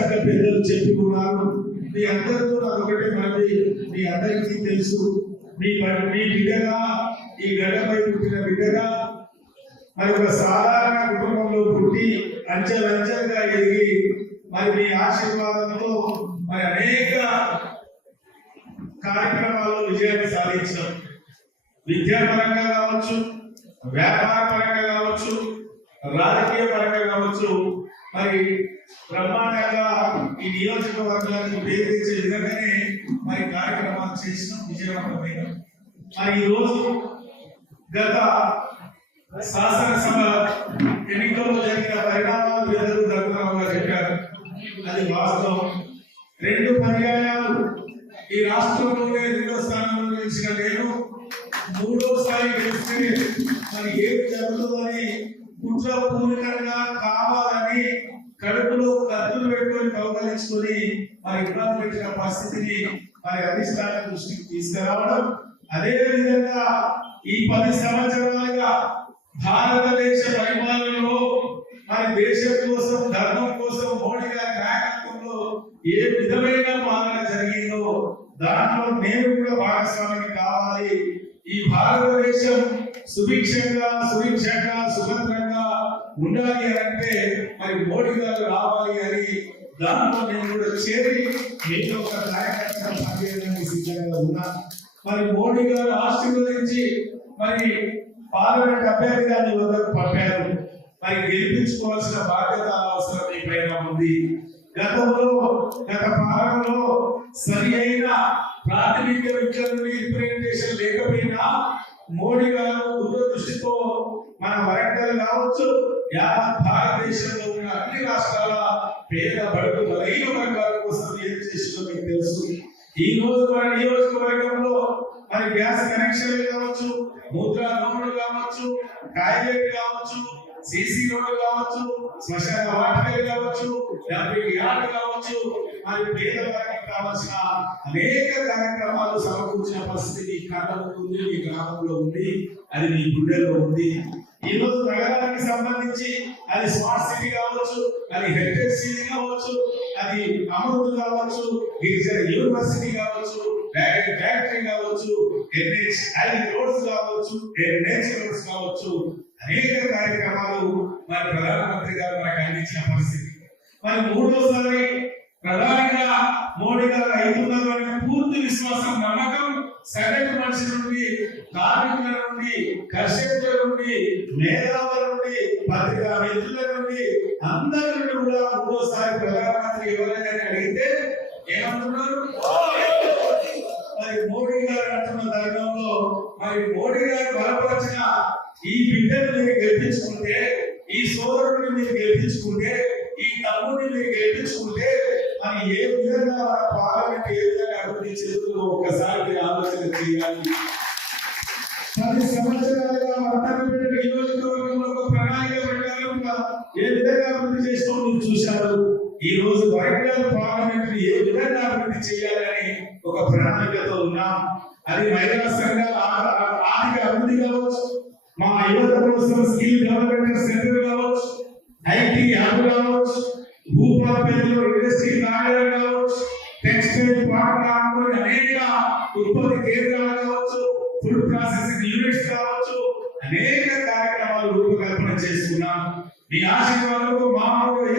సంఘ పెద్దలు చెప్పి ఉన్నారు. మీ అందరితో నాకు ఒకటే మనవి, మీ అందరికీ తెలుసు, మీ బిడ్డగా, ఈ గడ్డపై పుట్టిన బిడ్డగా మరి ఒక సాధారణ కుటుంబంలో పుట్టి అంచెలంచెలుగా ఎదిగి మరి మీ ఆశీర్వాదంతో మరి అనేక కార్యక్రమాల్లో విజయాన్ని సాధించాం. విద్యాపరంగా కావచ్చు, వ్యాపార పరంగా కావచ్చు, రాజకీయ పరంగా కావచ్చు, మరి బ్రహ్మాండంగా ఈ నియోజకవర్గానికి పేరు తెచ్చే విధంగానే మరి కార్యక్రమాలు చేసినాం, విజయవంతమైన. మరి ఈరోజు గత శాసనసభ ఎన్నికల్లో జరిగిన పరిణామాలు ప్రజలు దగ్గరగా చెప్పారు. అది వాస్తవం. 2 పర్యాయాలు ఈ రాష్ట్రంలోనే 2వ స్థానంలో నిలిచిన నేను 3వసారి గెలిస్తే మరి ఏమి జరుగుతుందని కుట్రపూరితంగా కావాలని కడుపులో కత్తులు పెట్టుకొని కౌగలించుకొని మరి ఇబ్బంది పెట్టిన పరిస్థితిని మరి అధిష్టాన దృష్టికి తీసుకురావడం, అదే విధంగా ఈ 10 సంవత్సరాలుగా భారతదేశ పరిపాలనలో మరి దేశం కోసం, ధర్మం కోసం మోడీ గారి నాయకత్వంలో ఏ విధమైన పాలన జరిగిందో దాంట్లో నేను కూడా భాగస్వామిని కావాలి. ఈ భారతదేశం సుభిక్షంగా, సుభద్రంగా ఉండాలి అంటే మరి మోడీ గారు రావాలి అని దాంట్లో నేను కూడా చేరి మీతో ఒక నాయకత్వం పనిచేయడానికి సిద్ధంగా ఉన్నా. మరి మోడీ గారు ఆశీర్వదించి మరి పార్లమెంట్ అభ్యర్థిగా నీ వద్దకు పంపారు. మరి గెలిపించుకోవాల్సిన బాధ్యత, అవసరం మీ పైన ఉంది. గత పాలనలో సరి అయిన ప్రాథమిక విద్యను ఇంప్లిమెంటేషన్ లేకపోయినా మోడీ గారు దూరదృష్టితో మన వరంగల్ కావచ్చు, యావత్ భారతదేశంలో ఉన్న అన్ని రాష్ట్రాల పేద బడుగు బలహీన వర్గాల కోసం ఏం చేసిందో మీకు తెలుసు. ఈ రోజు మన నియోజకవర్గంలో మరి గ్యాస్ కనెక్షన్లు కావచ్చు, ముద్రా లోన్లు కావచ్చు, టాయిలెట్ కావచ్చు, సిసి రోడ్లు కావచ్చు, శ్మశాన వాటికలు కావచ్చు, డంపింగ్ యార్డ్ కావచ్చు, మరి పేదవారికి కావాల్సిన అనేక కార్యక్రమాలు సమకూర్చిన పరిస్థితి మీ కళ్ళలో ఉంది, మీ గ్రామంలో ఉంది, అది మీ గుండెల్లో ఉంది. ఈ రోజు నగరానికి సంబంధించి అది స్మార్ట్ సిటీ కావచ్చు, అది హెరిటేజ్ సిటీ కావచ్చు, అది అమృత్ కావచ్చు, గిరిజన యూనివర్సిటీ కావచ్చు, ఫ్యాక్టరీ కావచ్చు, NHI రోడ్స్ కావచ్చు, NH రోడ్స్ కావచ్చు, అనేక కార్యక్రమాలు మరి ప్రధానమంత్రి గారు మనకు అందించిన పరిస్థితి. మరి 3వసారి ప్రధానిగా మోడీ గారు అవుతున్నారు అనే పూర్తి విశ్వాసం, నమ్మకం సగటు మనిషి నుండి, కార్మికుల నుండి, కర్షకుల నుండి, మేధావుల నుండి, పత్రికా మిత్రుల నుండి, అందరి నుండి కూడా 3వసారి ప్రధానమంత్రి ఎవరైనా అడిగితే ఏమంటున్నారు? మరి మోడీ గారు అంటున్న తరుణంలో మరి మోడీ గారు బలపరిచిన ఈ బిడ్డను మీరు గెలిపించుకుంటే, ఈ సోదరుడిని మీరు గెలిపించుకుంటే, ఈ తమ్ముడిని మీరు గెలిపించుకుంటే మరి ఏ విధంగా మన పార్లమెంట్ ఏ విధంగా అభివృద్ధి చేస్తుందో ఒక్కసారి మీరు ఆలోచన చేయాలి. 10 సంవత్సరాలుగా మట్టపేట నియోజకవర్గంలో ఒక ప్రణాళిక ప్రకారంగా ఏ విధంగా అభివృద్ధి చేస్తూ మీరు చూశారు. ఈ రోజు వరంగల్ పార్లమెంట్ ఏ విధంగా అభివృద్ధి చేయాలని ఒక ప్రణాళికతో ఉన్నాం. అది మహిళా సంఘాల ఆర్థిక అభివృద్ధి కావచ్చు, మా యువత కోసం స్కిల్ డెవలప్మెంట్ సెంటర్ కావచ్చు, ఐటీ హబ్ కావచ్చు, భూపాలపల్లిలో ఇండస్ట్రీ నాయకులు కావచ్చు, టెక్స్టైల్ పార్క్ అనుకుని అనేక ఉత్పత్తి కేంద్రాలు కావచ్చు, ఫుడ్ ప్రాసెసింగ్ యూనిట్స్ కావచ్చు, అనేక కార్యక్రమాలు రూపకల్పన చేస్తున్నాం. మీ ఆశీర్వాదంతో మామూలుగా